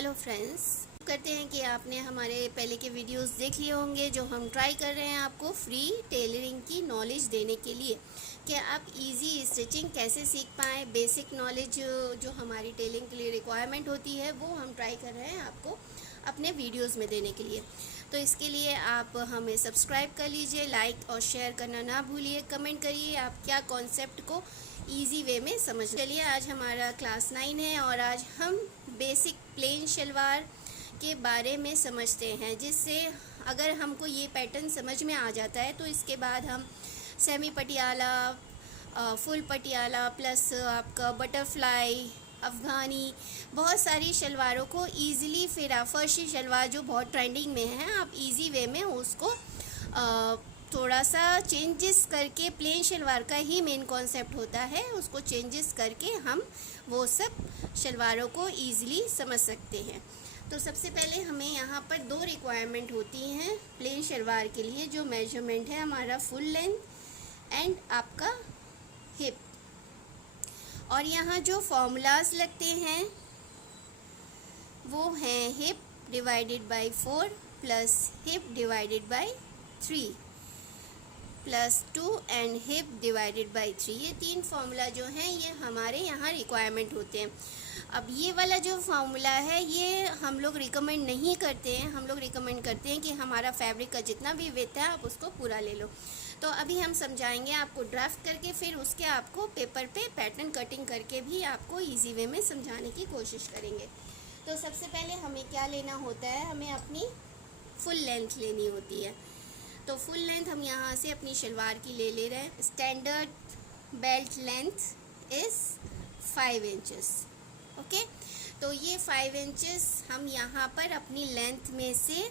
Hello friends, करते हैं कि आपने हमारे पहले के वीडियोस देख लिए होंगे जो हम ट्राई कर रहे हैं आपको फ्री टेलरिंग की नॉलेज देने के लिए कि आप इजी स्टिचिंग कैसे सीख पाएँ। बेसिक नॉलेज जो हमारी टेलरिंग के लिए रिक्वायरमेंट होती है वो हम ट्राई कर रहे हैं आपको अपने वीडियोस में देने के लिए। तो इसके लिए आप हमें सब्सक्राइब कर लीजिए, लाइक और शेयर करना ना भूलिए, कमेंट करिए आप क्या कॉन्सेप्ट को इजी वे में समझ। चलिए, आज हमारा क्लास 9 है और आज हम बेसिक प्लेन शलवार के बारे में समझते हैं, जिससे अगर हमको ये पैटर्न समझ में आ जाता है तो इसके बाद हम semi Patiala, full Patiala plus आपका बटरफ्लाई, अफ़गानी, बहुत सारी शलवारों को ईज़िली, फिर फर्शी शलवार जो बहुत ट्रेंडिंग में है, आप इजी वे में उसको थोड़ा सा चेंजेस करके, प्लेन शलवार का ही मेन कॉन्सेप्ट होता है, उसको चेंजेस करके हम वो सब शलवारों को ईज़िली समझ सकते हैं। तो सबसे पहले हमें यहाँ पर दो रिक्वायरमेंट होती हैं प्लेन शलवार के लिए। जो मेजरमेंट है हमारा फुल लेंथ एंड आपका हिप, और यहाँ जो फॉर्मूलाज लगते हैं वो हैं hip divided bye 4 plus hip divided by 3 plus 2 and hip divided by 3। ये तीन फार्मूला जो हैं ये हमारे यहाँ रिक्वायरमेंट होते हैं। अब ये वाला जो फार्मूला है ये हम लोग रिकमेंड नहीं करते हैं, हम लोग रिकमेंड करते हैं कि हमारा फैब्रिक का जितना भी विड्थ है आप उसको पूरा ले लो। तो अभी हम समझाएंगे आपको ड्राफ्ट करके, फिर उसके आपको पेपर पे पैटर्न कटिंग करके भी आपको इजी वे में समझाने की कोशिश करेंगे। तो सबसे पहले हमें क्या लेना होता है, हमें अपनी फुल लेंथ लेनी होती है। तो फुल लेंथ हम यहाँ से अपनी शलवार की ले रहे हैं। Standard belt length is 5 inches. Okay, तो ये 5 इंचेस हम यहाँ पर अपनी लेंथ में से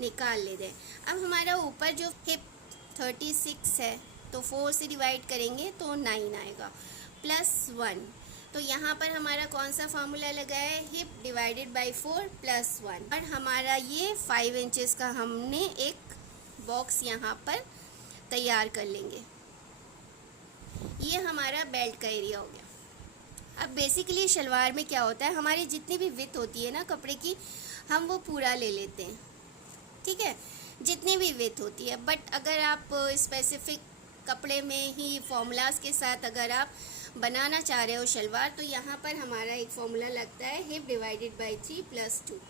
निकाल ले रहे हैं। अब हमारा ऊपर जो हिप 36 है तो 4 से डिवाइड करेंगे तो 9 आएगा प्लस 1। तो यहाँ पर हमारा कौन सा फार्मूला लगा है, हिप डिवाइडेड बाय 4 प्लस 1। और हमारा ये 5 इंचेस का हमने एक बॉक्स यहाँ पर तैयार कर लेंगे। ये हमारा बेल्ट का एरिया हो गया। अब बेसिकली शलवार में क्या होता है, हमारी जितनी भी विड्थ होती है ना कपड़े की, हम वो पूरा ले लेते हैं, ठीक है, जितनी भी विड्थ होती है। बट अगर आप स्पेसिफिक कपड़े में ही फॉर्मूलाज के साथ अगर आप बनाना चाह रहे हो शलवार, तो यहाँ पर हमारा एक फॉर्मूला लगता है hip divided by 3 plus 2।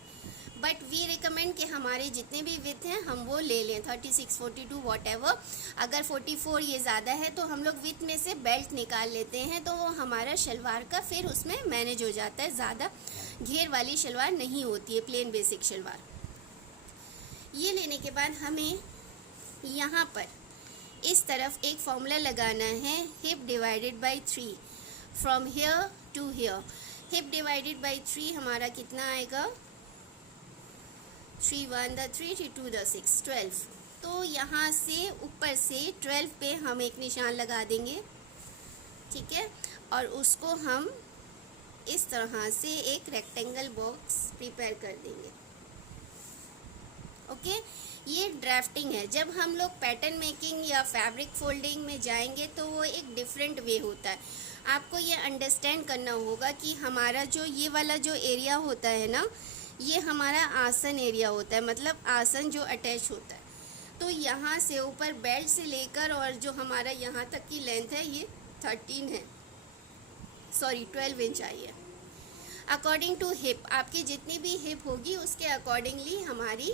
But we recommend कि हमारे जितने भी विड्थ हैं हम वो ले लें, 36, 42 वॉटएवर। अगर 44 ये ज़्यादा है तो हम लोग विड्थ में से बेल्ट निकाल लेते हैं, तो वो हमारा शलवार का फिर उसमें मैनेज हो जाता है, ज़्यादा घेर वाली शलवार नहीं होती है, प्लेन बेसिक शलवार। ये लेने के बाद हमें यहाँ पर इस तरफ एक फॉर्मूला लगाना है, hip divided by 3 from here to here. Hip divided by 3 हमारा कितना आएगा, 3 1 द 3 3 2 द 6 12। तो यहाँ से ऊपर से 12 पे हम एक निशान लगा देंगे, ठीक है, और उसको हम इस तरह से एक रेक्टेंगल बॉक्स प्रिपेयर कर देंगे। ओके, ये ड्राफ्टिंग है। जब हम लोग पैटर्न मेकिंग या फैब्रिक फोल्डिंग में जाएंगे तो वो एक डिफरेंट वे होता है। आपको ये अंडरस्टैंड करना होगा कि हमारा जो ये वाला जो एरिया होता है ना, ये हमारा आसन एरिया होता है, मतलब आसन जो अटैच होता है। तो यहाँ से ऊपर बेल्ट से लेकर और जो हमारा यहाँ तक की लेंथ है ये 12 इंच आई है। अकॉर्डिंग टू हिप, आपकी जितनी भी हिप होगी उसके अकॉर्डिंगली हमारी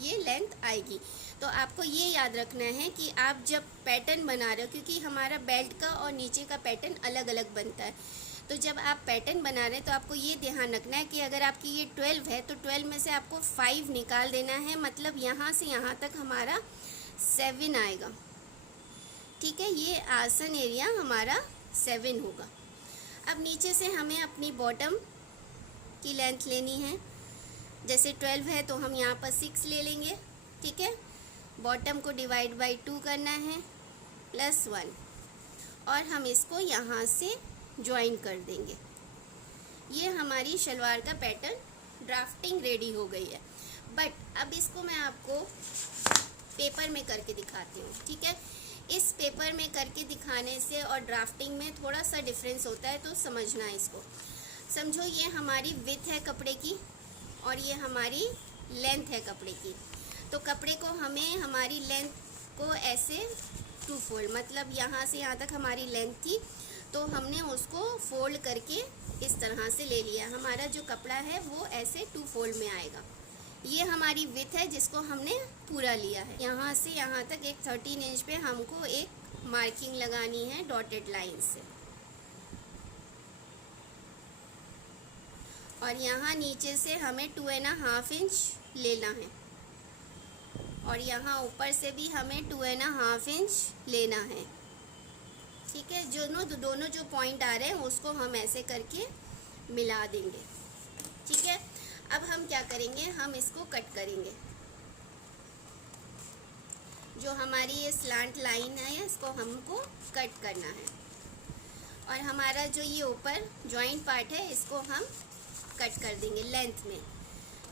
ये लेंथ आएगी। तो आपको ये याद रखना है कि आप जब पैटर्न बना रहे हो, क्योंकि हमारा बेल्ट का और नीचे का पैटर्न अलग अलग बनता है, तो जब आप पैटर्न बना रहे हैं तो आपको ये ध्यान रखना है कि अगर आपकी ये 12 है तो 12 में से आपको 5 निकाल देना है, मतलब यहाँ से यहाँ तक हमारा 7 आएगा, ठीक है। ये आसन एरिया हमारा 7 होगा। अब नीचे से हमें अपनी बॉटम की लेंथ लेनी है। जैसे 12 है तो हम यहाँ पर 6 ले लेंगे, ठीक है। बॉटम को डिवाइड बाय 2 करना है प्लस 1, और हम इसको यहाँ से ज्वाइन कर देंगे। ये हमारी शलवार का पैटर्न ड्राफ्टिंग रेडी हो गई है। बट अब इसको मैं आपको पेपर में करके दिखाती हूँ, ठीक है। इस पेपर में करके दिखाने से और ड्राफ्टिंग में थोड़ा सा डिफरेंस होता है, तो समझना इसको। समझो ये हमारी विड्थ है कपड़े की और ये हमारी लेंथ है कपड़े की। तो कपड़े को हमें हमारी लेंथ को ऐसे 2 फोल्ड, मतलब यहाँ से यहाँ तक हमारी लेंथ थी तो हमने उसको फोल्ड करके इस तरह से ले लिया। हमारा जो कपड़ा है वो ऐसे 2 फोल्ड में आएगा। ये हमारी विड्थ है जिसको हमने पूरा लिया है। यहाँ से यहाँ तक एक 13 इंच पे हमको एक मार्किंग लगानी है डॉटेड लाइन से, और यहाँ नीचे से हमें 2.5 इंच लेना है, और यहाँ ऊपर से भी हमें 2.5 इंच लेना है। ठीक है, दोनों जो पॉइंट आ रहे हैं उसको हम ऐसे करके मिला देंगे। ठीक है, अब हम क्या करेंगे, हम इसको कट करेंगे। जो हमारी ये स्लांट लाइन है इसको हमको कट करना है, और हमारा जो ये ऊपर जॉइंट पार्ट है इसको हम कट कर देंगे लेंथ में।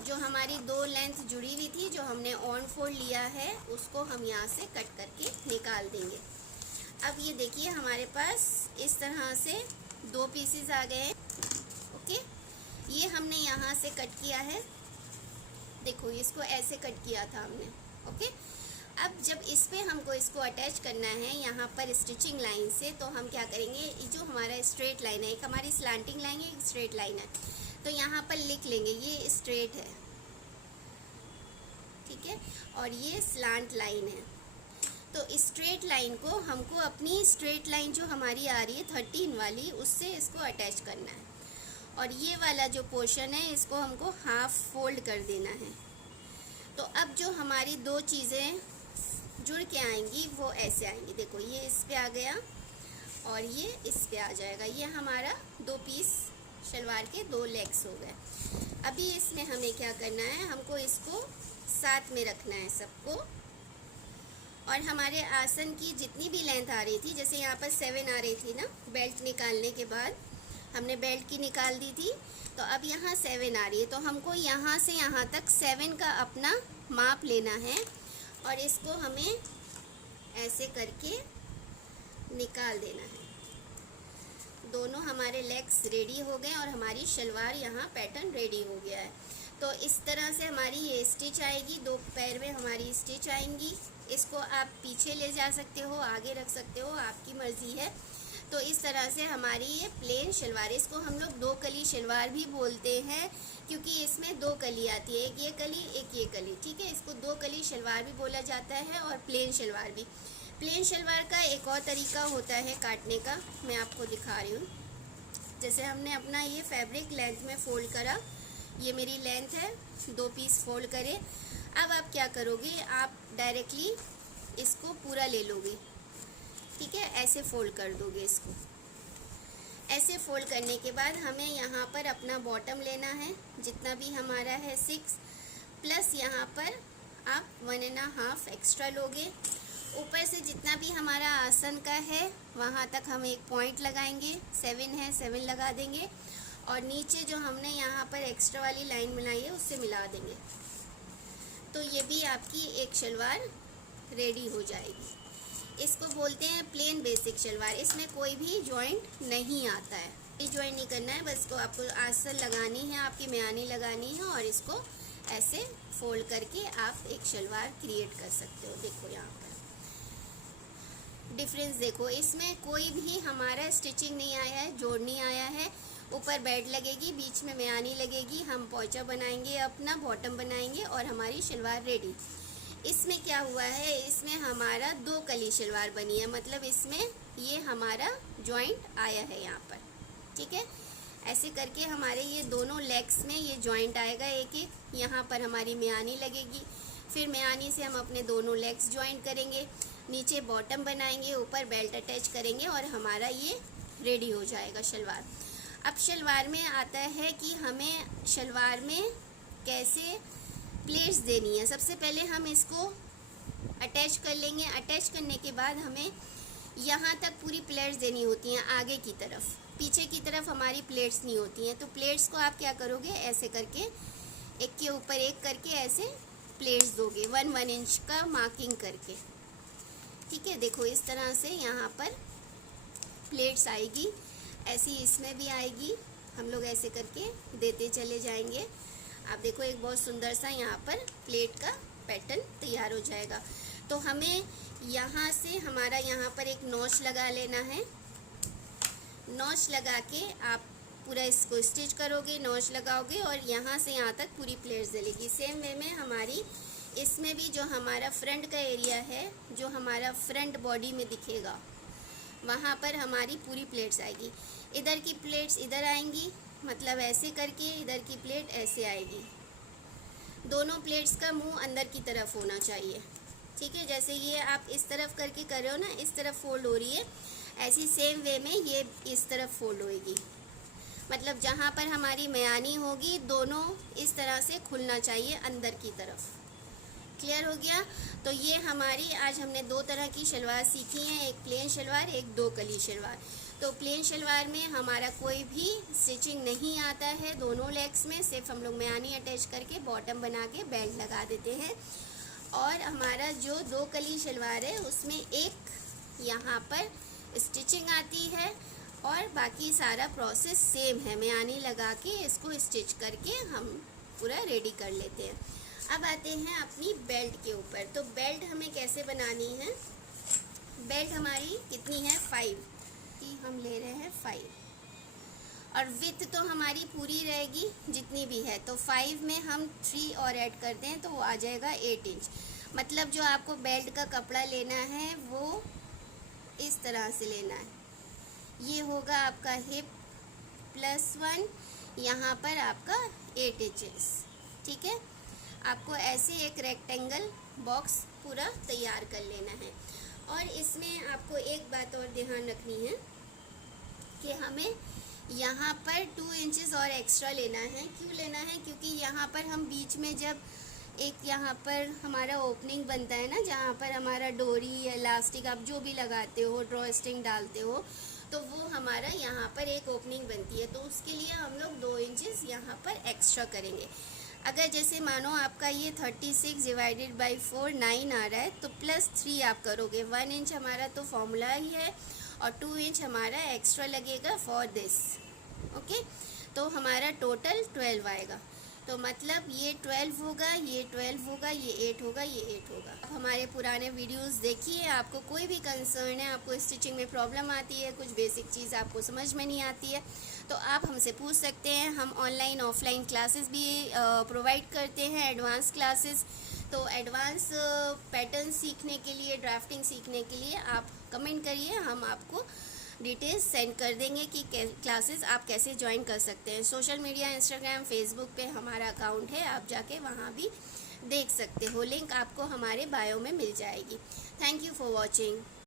जो हमारी 2 लेंथ जुड़ी हुई थी जो हमने ऑन फोल्ड लिया है उसको हम यहाँ से कट करके निकाल देंगे। अब ये देखिए हमारे पास इस तरह से 2 पीसेस आ गए हैं। ओके, ये हमने यहाँ से कट किया है, देखो इसको ऐसे कट किया था हमने। ओके, अब जब इस पे हमको इसको अटैच करना है यहाँ पर स्टिचिंग लाइन से, तो हम क्या करेंगे, जो हमारा स्ट्रेट लाइन है, एक हमारी स्लांटिंग लाइन है, एक स्ट्रेट लाइन है, तो यहाँ पर लिख लेंगे ये स्ट्रेट है। ठीक है, और ये स्लांट लाइन है। तो स्ट्रेट लाइन को हमको अपनी स्ट्रेट लाइन जो हमारी आ रही है 13 वाली, उससे इसको अटैच करना है, और ये वाला जो पोर्शन है इसको हमको हाफ फोल्ड कर देना है। तो अब जो हमारी 2 चीज़ें जुड़ के आएंगी वो ऐसे आएंगी। देखो ये इस पे आ गया और ये इस पे आ जाएगा। ये हमारा 2 पीस शलवार के 2 लेग्स हो गए। अभी इसमें हमें क्या करना है, हमको इसको साथ में रखना है सबको, और हमारे आसन की जितनी भी लेंथ आ रही थी, जैसे यहाँ पर 7 आ रही थी ना, बेल्ट निकालने के बाद हमने बेल्ट की निकाल दी थी, तो अब यहाँ 7 आ रही है। तो हमको यहाँ से यहाँ तक 7 का अपना माप लेना है, और इसको हमें ऐसे करके निकाल देना है। दोनों हमारे लेग्स रेडी हो गए और हमारी शलवार यहाँ पैटर्न रेडी हो गया है। तो इस तरह से हमारी ये स्टिच आएगी, 2 पैर में हमारी स्टिच आएंगी। इसको आप पीछे ले जा सकते हो, आगे रख सकते हो, आपकी मर्ज़ी है। तो इस तरह से हमारी ये प्लेन शलवार, इसको हम लोग 2 कली शलवार भी बोलते हैं, क्योंकि इसमें 2 कली आती है, एक ये कली एक ये कली। ठीक है, इसको 2 कली शलवार भी बोला जाता है, और प्लेन शलवार भी। प्लेन शलवार का एक और तरीका होता है काटने का, मैं आपको दिखा रही हूँ। जैसे हमने अपना ये फैब्रिक लेंथ में फ़ोल्ड करा, ये मेरी लेंथ है, 2 पीस फोल्ड करे। अब आप क्या करोगे, आप डायरेक्टली इसको पूरा ले लोगे। ठीक है, ऐसे फोल्ड कर दोगे इसको। ऐसे फोल्ड करने के बाद हमें यहाँ पर अपना बॉटम लेना है, जितना भी हमारा है 6, प्लस यहाँ पर आप 1.5 एक्स्ट्रा लोगे। ऊपर से जितना भी हमारा आसन का है वहाँ तक हम एक पॉइंट लगाएंगे, 7 है 7 लगा देंगे, और नीचे जो हमने यहाँ पर एक्स्ट्रा वाली लाइन बनाई है उससे मिला देंगे। तो ये भी आपकी एक शलवार रेडी हो जाएगी। इसको बोलते हैं प्लेन बेसिक शलवार। इसमें कोई भी जॉइंट नहीं आता है, ये जॉइंट नहीं करना है, बस को आपको आसन लगानी है, आपकी म्यानी लगानी है, और इसको ऐसे फोल्ड करके आप एक शलवार क्रिएट कर सकते हो। देखो यहाँ पर डिफरेंस देखो, इसमें कोई भी हमारा स्टिचिंग नहीं आया है, जोड़ नहीं आया है। ऊपर बेल्ट लगेगी, बीच में म्यानी लगेगी, हम पोंचा बनाएंगे, अपना बॉटम बनाएंगे, और हमारी शलवार रेडी। इसमें क्या हुआ है, इसमें हमारा 2 कली शलवार बनी है, मतलब इसमें ये हमारा जॉइंट आया है यहाँ पर। ठीक है, ऐसे करके हमारे ये दोनों लेग्स में ये जॉइंट आएगा एक एक। यहाँ पर हमारी म्यानी लगेगी, फिर म्यानी से हम अपने दोनों लेग्स जॉइंट करेंगे, नीचे बॉटम बनाएंगे, ऊपर बेल्ट अटैच करेंगे, और हमारा ये रेडी हो जाएगा शलवार। अब शलवार में आता है कि हमें शलवार में कैसे प्लेट्स देनी है। सबसे पहले हम इसको अटैच कर लेंगे। अटैच करने के बाद हमें यहाँ तक पूरी प्लेट्स देनी होती हैं, आगे की तरफ, पीछे की तरफ हमारी प्लेट्स नहीं होती हैं। तो प्लेट्स को आप क्या करोगे, ऐसे करके एक के ऊपर एक करके ऐसे प्लेट्स दोगे, 1 इंच का मार्किंग करके। ठीक है, देखो इस तरह से यहाँ पर प्लेट्स आएगी, ऐसी इसमें भी आएगी हम लोग ऐसे करके देते चले जाएंगे। आप देखो एक बहुत सुंदर सा यहाँ पर प्लेट का पैटर्न तैयार हो जाएगा। तो हमें यहाँ से हमारा यहाँ पर एक नॉच लगा लेना है। नॉच लगा के आप पूरा इसको स्टिच करोगे, नॉच लगाओगे और यहाँ से यहाँ तक पूरी प्लेट्स डलेगी। सेम वे में हमारी इसमें भी जो हमारा फ्रंट का एरिया है, जो हमारा फ्रंट बॉडी में दिखेगा, वहाँ पर हमारी पूरी प्लेट्स आएगी। इधर की प्लेट्स इधर आएंगी, मतलब ऐसे करके इधर की प्लेट ऐसे आएगी। दोनों प्लेट्स का मुंह अंदर की तरफ होना चाहिए, ठीक है। जैसे ये आप इस तरफ करके कर रहे हो ना, इस तरफ फोल्ड हो रही है, ऐसी सेम वे में ये इस तरफ फोल्ड होएगी। मतलब जहाँ पर हमारी मयानी होगी दोनों इस तरह से खुलना चाहिए अंदर की तरफ। क्लियर हो गया। तो ये हमारी आज हमने दो तरह की शलवार सीखी हैं, एक प्लेन शलवार, एक दो कली शलवार। तो प्लेन शलवार में हमारा कोई भी स्टिचिंग नहीं आता है दोनों लेग्स में, सिर्फ हम लोग मयानी अटैच करके बॉटम बना के बेल्ट लगा देते हैं। और हमारा जो दो कली शलवार है उसमें एक यहाँ पर स्टिचिंग आती है और बाकी सारा प्रोसेस सेम है, मयानी लगा के इसको स्टिच करके हम पूरा रेडी कर लेते हैं। अब आते हैं अपनी बेल्ट के ऊपर। तो बेल्ट हमें कैसे बनानी है। बेल्ट हमारी कितनी है 5 की, हम ले रहे हैं 5 और विथ तो हमारी पूरी रहेगी जितनी भी है। तो 5 में हम 3 और ऐड करते हैं तो वो आ जाएगा 8 इंच। मतलब जो आपको बेल्ट का कपड़ा लेना है वो इस तरह से लेना है। ये होगा आपका हिप +1, यहाँ पर आपका 8 इंचेस, ठीक है। आपको ऐसे एक रेक्टेंगल बॉक्स पूरा तैयार कर लेना है। और इसमें आपको एक बात और ध्यान रखनी है कि हमें यहाँ पर 2 इंचेस और एक्स्ट्रा लेना है। क्यों लेना है, क्योंकि यहाँ पर हम बीच में जब एक यहाँ पर हमारा ओपनिंग बनता है ना, जहाँ पर हमारा डोरी या इलास्टिक आप जो भी लगाते हो, ड्रॉ स्ट्रिंग डालते हो, तो वो हमारा यहाँ पर एक ओपनिंग बनती है। तो उसके लिए हम लोग 2 इंचेस यहाँ पर एक्स्ट्रा करेंगे। अगर जैसे मानो आपका ये 36 डिवाइडेड बाई 4 9 आ रहा है तो +3 आप करोगे। 1 इंच हमारा तो फॉर्मूला ही है और 2 इंच हमारा एक्स्ट्रा लगेगा फॉर दिस, ओके। तो हमारा टोटल 12 आएगा। तो मतलब ये 12 होगा, ये 12 होगा, ये 8 होगा, ये 8 होगा। आप हमारे पुराने वीडियोस देखिए, आपको कोई भी कंसर्न है, आपको स्टिचिंग में प्रॉब्लम आती है, कुछ बेसिक चीज़ आपको समझ में नहीं आती है, तो आप हमसे पूछ सकते हैं। हम ऑनलाइन ऑफलाइन क्लासेस भी प्रोवाइड करते हैं, एडवांस क्लासेस। तो एडवांस पैटर्न सीखने के लिए, ड्राफ्टिंग सीखने के लिए आप कमेंट करिए, हम आपको डिटेल्स सेंड कर देंगे कि क्लासेस आप कैसे ज्वाइन कर सकते हैं। सोशल मीडिया, इंस्टाग्राम, फेसबुक पे हमारा अकाउंट है, आप जाके वहाँ भी देख सकते हो। लिंक आपको हमारे बायो में मिल जाएगी। Thank you for watching.